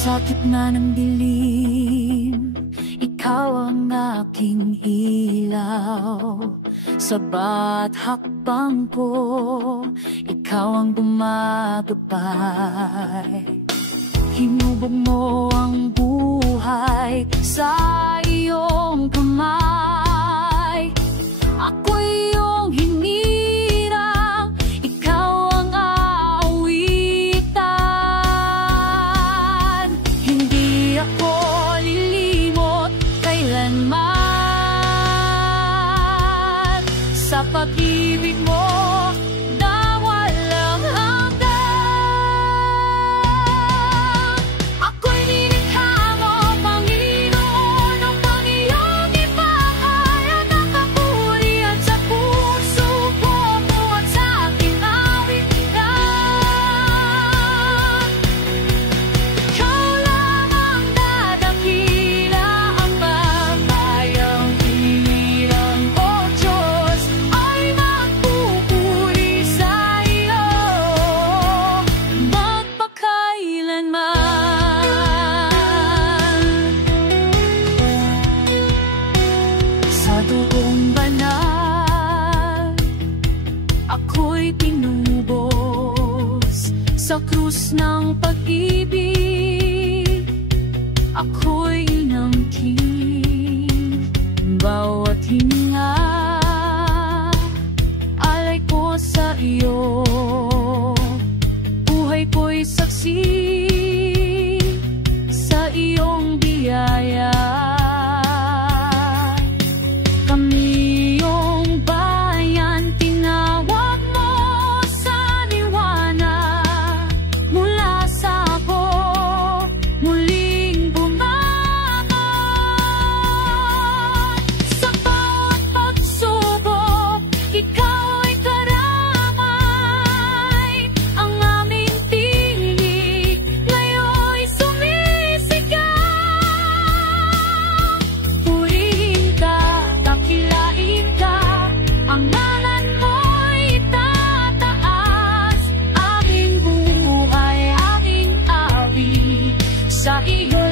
Sa gitna ng dilim, ikaw ang aking ilaw. Sa bawat hakbang ko, ikaw ang gumagabay. Hinubog mo ang buhay sa iyong kamay. Ako'y iyong hinirang, ikaw ang aawitan. Hindi ako lilimot kailanman sa pag-ibig mo na walang hanggan. Ako'y nilikha mo, Panginoon, upang iyong ipahay ang nakahurian sa puso ko at sa aking awitan. Ikaw lang ang dadakila, ang babayang hinirang ko, Diyos, ay magpupuri sa iyo magpakailanman. Sa duong banal, ako'y tinubos sa krus ng pag-ibig. Ako'y inangkin, bawat hininga, alay ko sa iyo. Buhay ko'y saksi sa iyong biyaya. Kami iyong bayan, tinawag mo sa liwanag. Mula sa ako, muling bumangon. Sa bawat pagsubok, ikaw ay karamay. Ang aming tinig ngayon'y sumisigaw. Purihin ka, dakilain ka, ang ngalan mo'y itataas. Aking buhay, aking awit, sa iyo